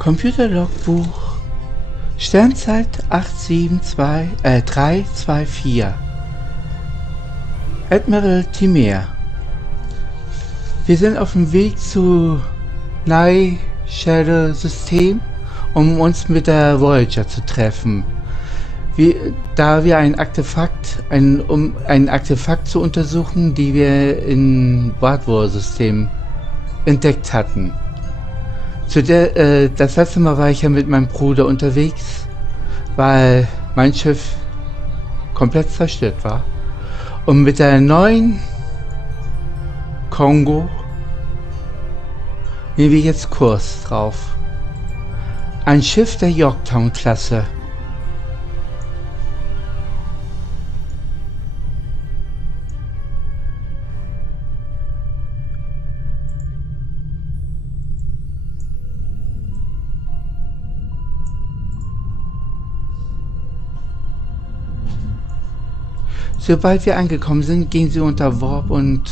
Computerlogbuch Sternzeit 324 Admiral Timer. Wir sind auf dem Weg zu Night Shadow System, um uns mit der Voyager zu treffen. Da wir ein Artefakt zu untersuchen, die wir im Bordwurfsystem entdeckt hatten. Das letzte Mal war ich ja mit meinem Bruder unterwegs, weil mein Schiff komplett zerstört war. Und mit der neuen Kongo nehmen wir jetzt Kurs drauf. Ein Schiff der Yorktown-Klasse. Sobald wir angekommen sind, gehen Sie unter Warp und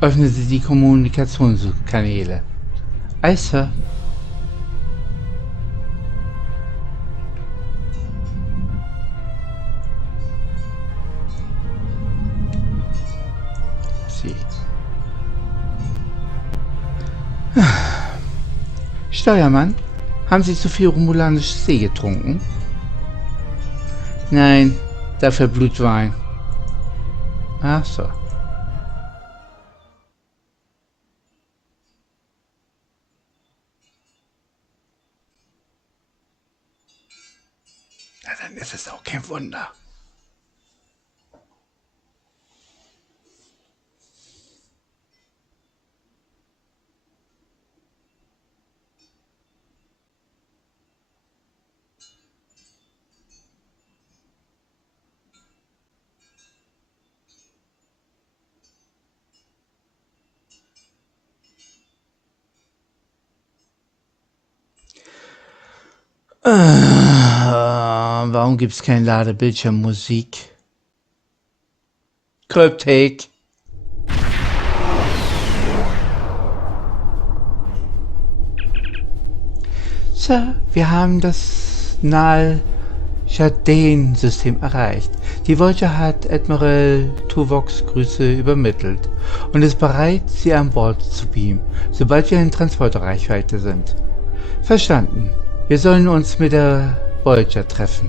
öffnen Sie die Kommunikationskanäle. Aye, Sir. Steuermann, haben Sie zu viel romulanisches Tee getrunken? Nein, dafür Blutwein. Ach so. Na, dann ist es auch kein Wunder. Warum gibt's kein Ladebildschirmmusik? Kryptik. Sir, wir haben das Nal-Jardin-System erreicht. Die Voyager hat Admiral Tuvoks Grüße übermittelt und ist bereit, sie an Bord zu beamen, sobald wir in Transporterreichweite sind. Verstanden. Wir sollen uns mit der Voyager treffen.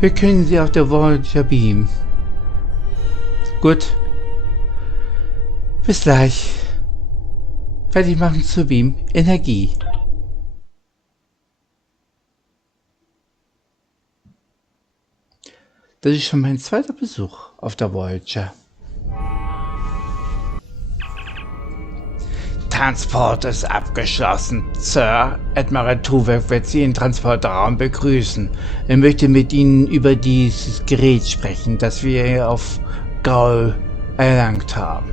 Wir können sie auf der Voyager beamen. Gut. Bis gleich. Fertig machen zu beamen. Energie. Das ist schon mein zweiter Besuch auf der Voyager. Transport ist abgeschlossen, Sir. Admiral Tuvok wird Sie im Transporterraum begrüßen. Er möchte mit Ihnen über dieses Gerät sprechen, das wir auf Gaul erlangt haben.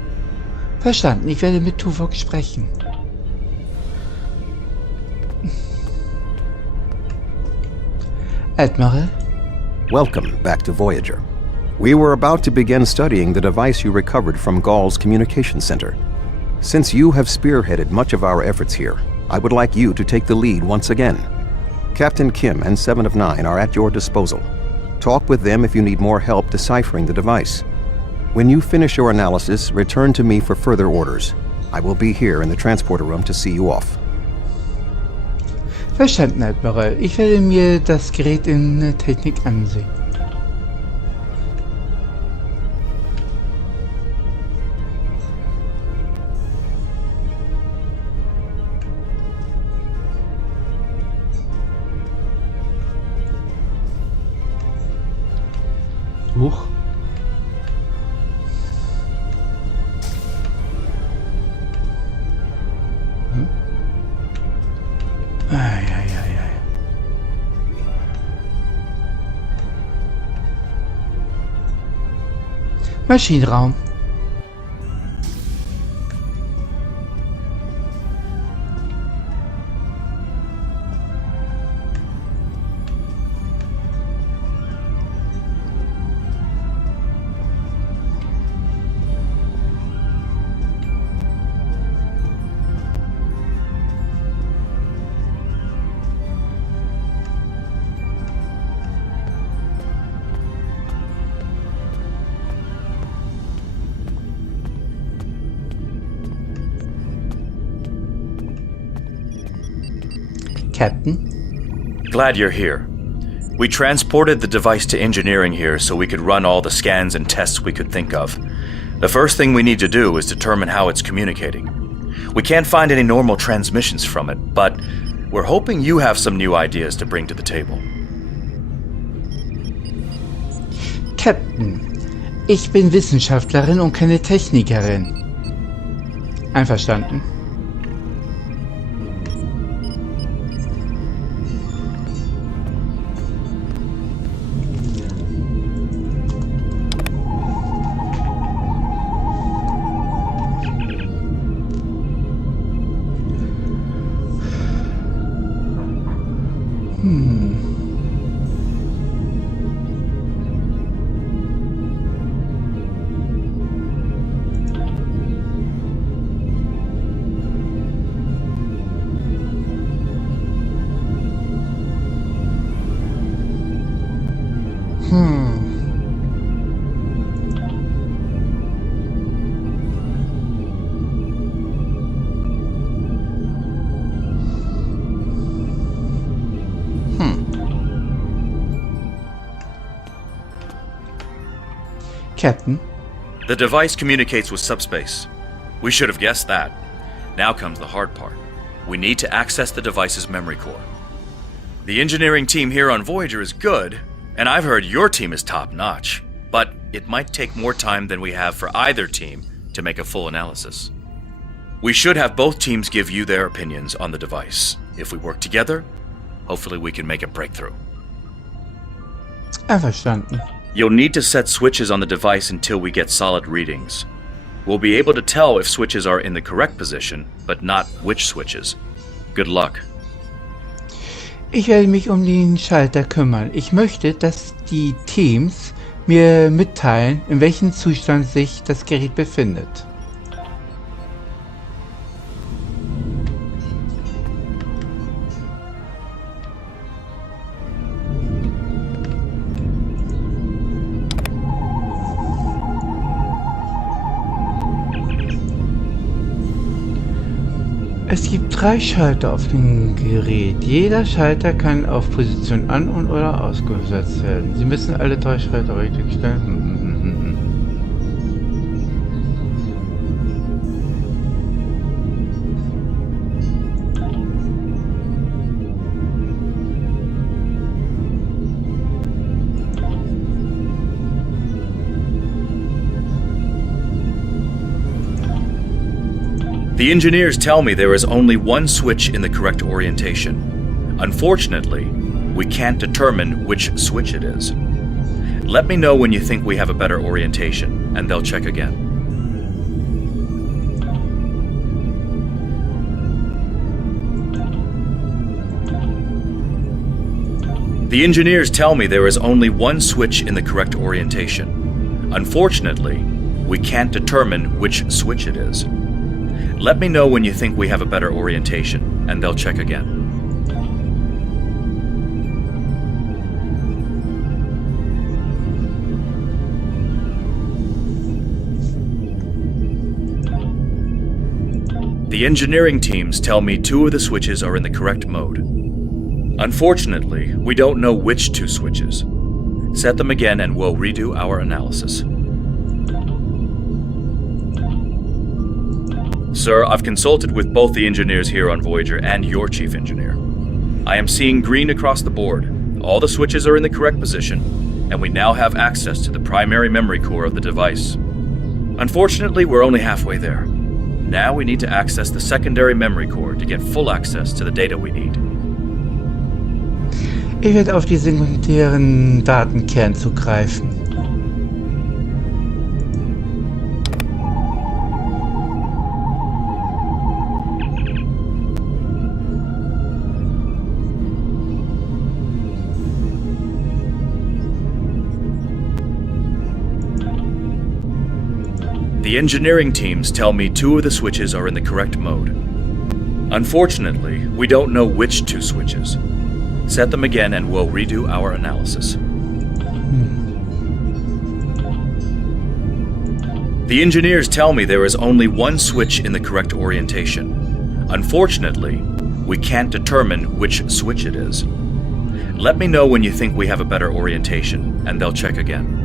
Verstanden, ich werde mit Tuvok sprechen. Admiral? Welcome back to Voyager. We were about to begin studying the device you recovered from Gaul's communication center. Since you have spearheaded much of our efforts here, I would like you to take the lead once again. Captain Kim and 7 of 9 are at your disposal. Talk with them if you need more help deciphering the device. When you finish your analysis, return to me for further orders. I will be here in the transporter room to see you off. Verstanden, Admiral. Ich werde mir das Gerät in der Technik ansehen. Huch. Maschinenraum. Captain. Glad you're here. We transported the device to engineering here so we could run all the scans and tests we could think of. The first thing we need to do is determine how it's communicating. We can't find any normal transmissions from it, but we're hoping you have some new ideas to bring to the table. Captain, ich bin Wissenschaftlerin und keine Technikerin. Einverstanden? Captain? The device communicates with subspace. We should have guessed that. Now comes the hard part. We need to access the device's memory core. The engineering team here on Voyager is good, and I've heard your team is top-notch, but it might take more time than we have for either team to make a full analysis. We should have both teams give you their opinions on the device. If we work together, hopefully we can make a breakthrough. Einverstanden. You'll need to set switches on the device until we get solid readings. We'll be able to tell if switches are in the correct position, but not which switches. Good luck. Ich werde mich um den Schalter kümmern. Ich möchte, dass die Teams mir mitteilen, in welchem Zustand sich das Gerät befindet. Es gibt 3 Schalter auf dem Gerät. Jeder Schalter kann auf Position an- und oder ausgesetzt werden. Sie müssen alle 3 Schalter richtig stellen. The engineers tell me there is only one switch in the correct orientation. Unfortunately, we can't determine which switch it is. Let me know when you think we have a better orientation, and they'll check again. The engineers tell me there is only one switch in the correct orientation. Unfortunately, we can't determine which switch it is. Let me know when you think we have a better orientation, and they'll check again. The engineering teams tell me 2 of the switches are in the correct mode. Unfortunately, we don't know which 2 switches. Set them again and we'll redo our analysis. Sir, I've consulted with both the engineers here on Voyager and your chief engineer. I am seeing green across the board. All the switches are in the correct position, and we now have access to the primary memory core of the device. Unfortunately, we're only halfway there. Now we need to access the secondary memory core to get full access to the data we need. Ich werde auf die sekundären Datenkern zugreifen. The engineering teams tell me 2 of the switches are in the correct mode. Unfortunately, we don't know which 2 switches. Set them again and we'll redo our analysis. The engineers tell me there is only one switch in the correct orientation. Unfortunately, We can't determine which switch it is. Let me know when you think we have a better orientation, and they'll check again.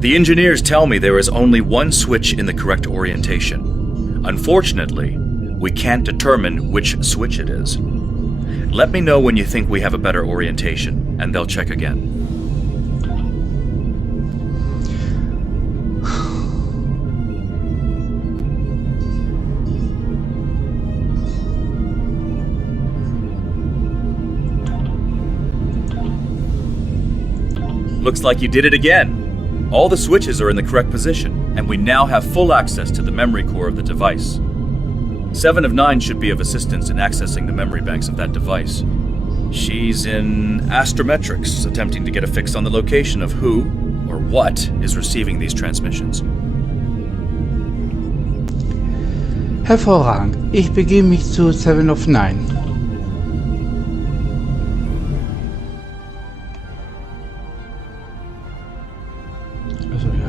The engineers tell me there is only one switch in the correct orientation. Unfortunately, we can't determine which switch it is. Let me know when you think we have a better orientation, and they'll check again. Looks like you did it again. All the switches are in the correct position, and we now have full access to the memory core of the device. 7 of 9 should be of assistance in accessing the memory banks of that device. She's in astrometrics, attempting to get a fix on the location of who, or what, is receiving these transmissions. Hervorragend. Ich begebe mich zu 7 of 9. Also ja.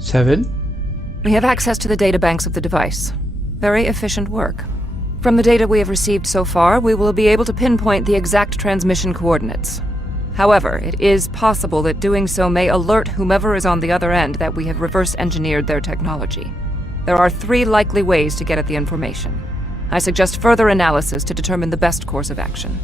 Seven? We have access to the databanks of the device. Very efficient work. From the data we have received so far, we will be able to pinpoint the exact transmission coordinates. However, it is possible that doing so may alert whomever is on the other end that we have reverse-engineered their technology. There are 3 likely ways to get at the information. I suggest further analysis to determine the best course of action.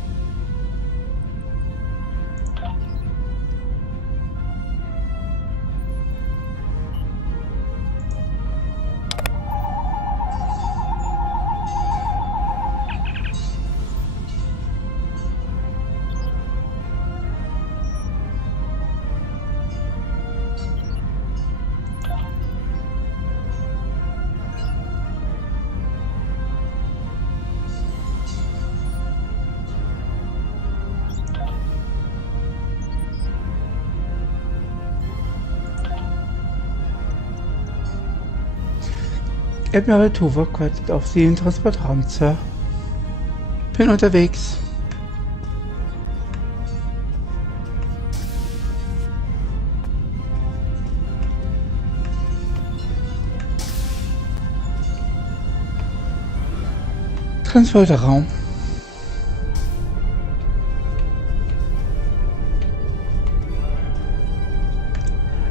Admiral Tuvok wartet auf Sie im Transportraum, Sir. Bin unterwegs. Transporterraum.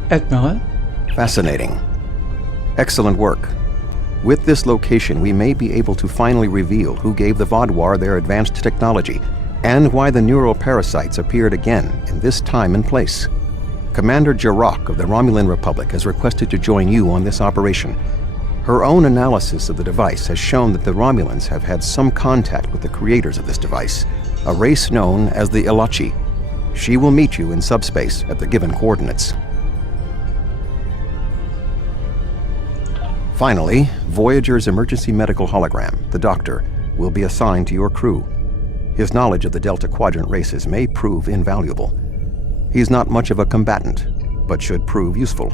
Admiral? Fascinating. Excellent work. With this location, we may be able to finally reveal who gave the Vaadwaur their advanced technology, and why the neural parasites appeared again in this time and place. Commander Jarok of the Romulan Republic has requested to join you on this operation. Her own analysis of the device has shown that the Romulans have had some contact with the creators of this device, a race known as the Ilachi. She will meet you in subspace at the given coordinates. Finally, Voyager's emergency medical hologram, the Doctor, will be assigned to your crew. His knowledge of the Delta Quadrant races may prove invaluable. He's not much of a combatant, but should prove useful.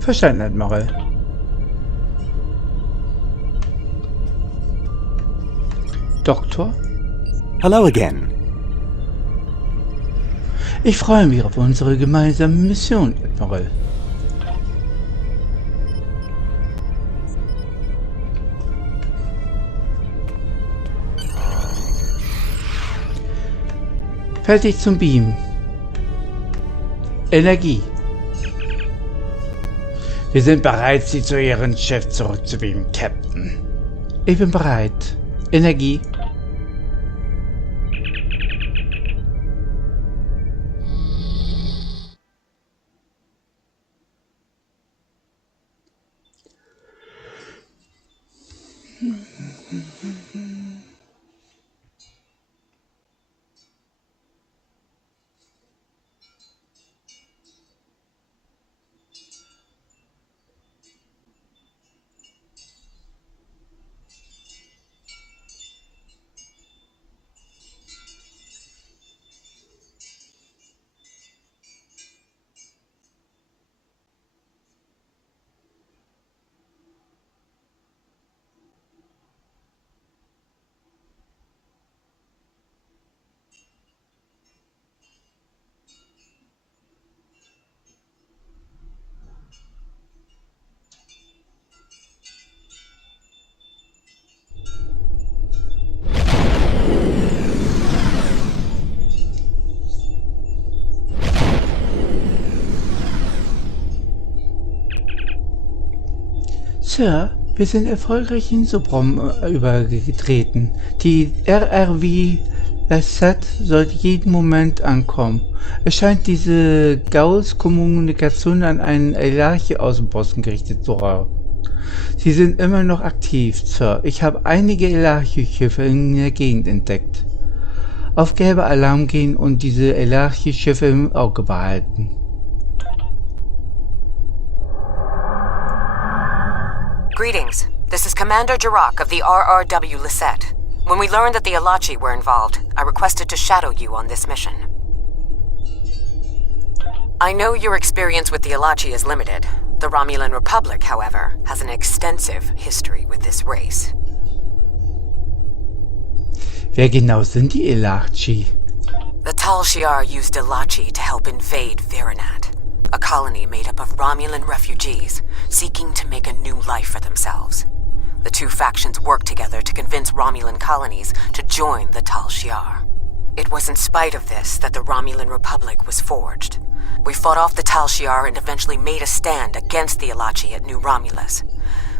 Verstanden, Admiral. Doktor? Hello again. Ich freue mich auf unsere gemeinsame Mission, Admiral. Fertig zum Beamen. Energie. Wir sind bereit, Sie zu Ihrem Chef zurückzubeamen, Captain. Ich bin bereit. Energie. Sir, wir sind erfolgreich in Subrom übergetreten. Die RRW Lasset sollte jeden Moment ankommen. Es scheint diese Gauss-Kommunikation an einen Elarche-Außenposten gerichtet zu haben. Sie sind immer noch aktiv, Sir. Ich habe einige Elarche-Schiffe in der Gegend entdeckt. Auf gelbe Alarm gehen und diese Elarche-Schiffe im Auge behalten. Greetings. This is Commander Jirok of the RRW Lisette. When we learned that the Elachi were involved, I requested to shadow you on this mission. I know your experience with the Elachi is limited. The Romulan Republic, however, has an extensive history with this race. Wer genau sind die Elachi? The Tal Shiar used Elachi to help invade Virinat, a colony made up of Romulan refugees seeking to make a new life for themselves. The two factions worked together to convince Romulan colonies to join the Tal Shiar. It was in spite of this that the Romulan Republic was forged. We fought off the Tal Shiar and eventually made a stand against the Elachi at New Romulus.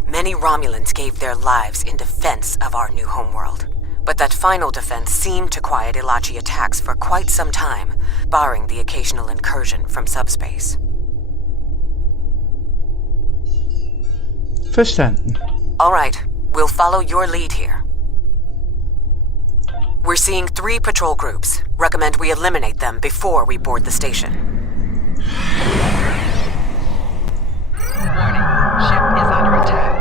Many Romulans gave their lives in defense of our new homeworld. But that final defense seemed to quiet Elachi attacks for quite some time, barring the occasional incursion from subspace. Verstanden. All right, we'll follow your lead here. We're seeing 3 patrol groups. Recommend we eliminate them before we board the station. Warning, ship is under attack.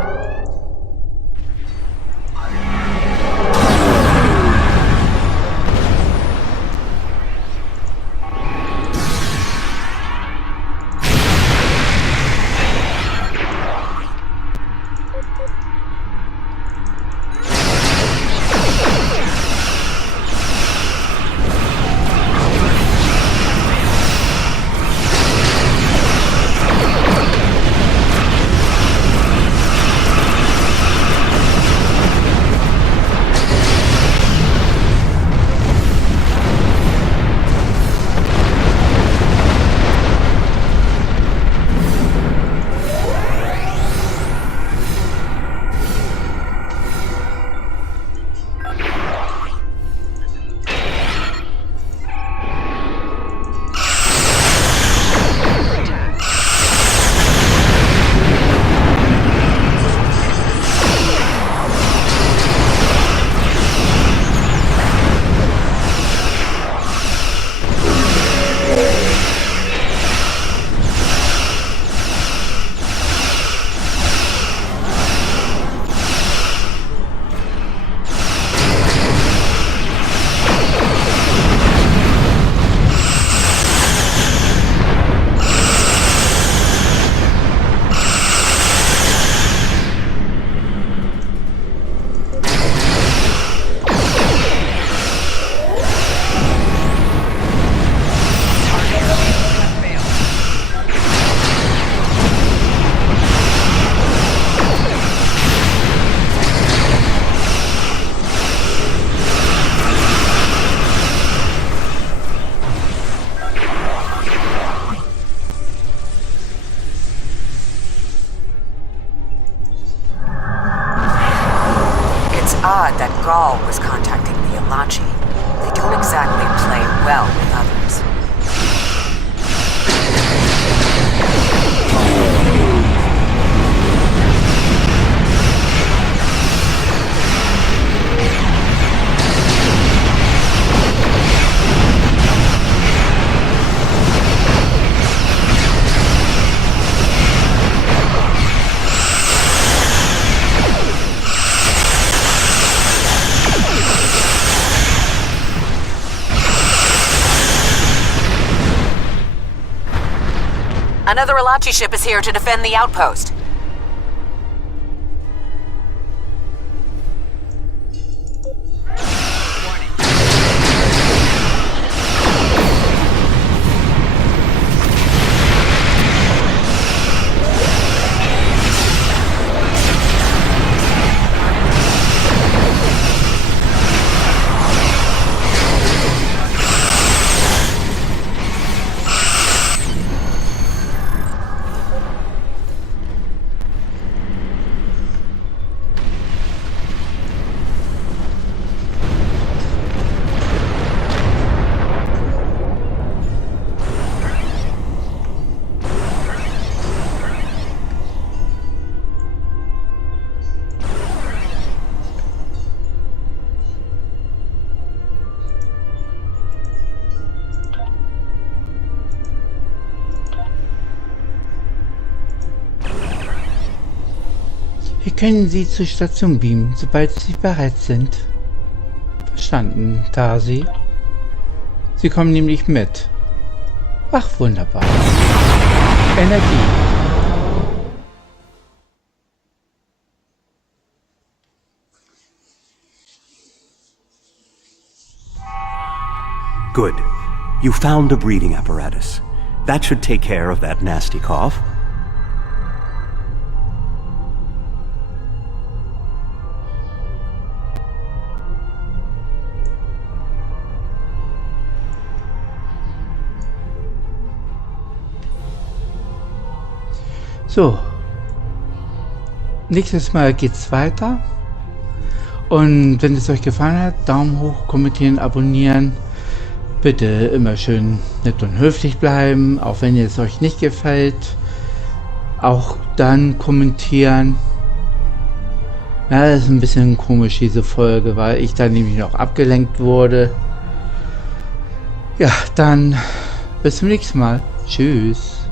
odd that Gaul was contacting the Elachi. They don't exactly play well with others. Another Elachi ship is here to defend the outpost. Wir können Sie zur Station beamen, sobald Sie bereit sind. Verstanden, Tasi. Sie kommen nämlich mit. Ach, wunderbar. Energie. Good. You found a breathing apparatus. That should take care of that nasty cough. So. Nächstes Mal geht's weiter. Und wenn es euch gefallen hat, Daumen hoch, kommentieren, abonnieren. Bitte immer schön nett und höflich bleiben, auch wenn es euch nicht gefällt. Auch dann kommentieren. Ja, das ist ein bisschen komisch, diese Folge, weil ich dann nämlich noch abgelenkt wurde. Ja, dann bis zum nächsten Mal. Tschüss.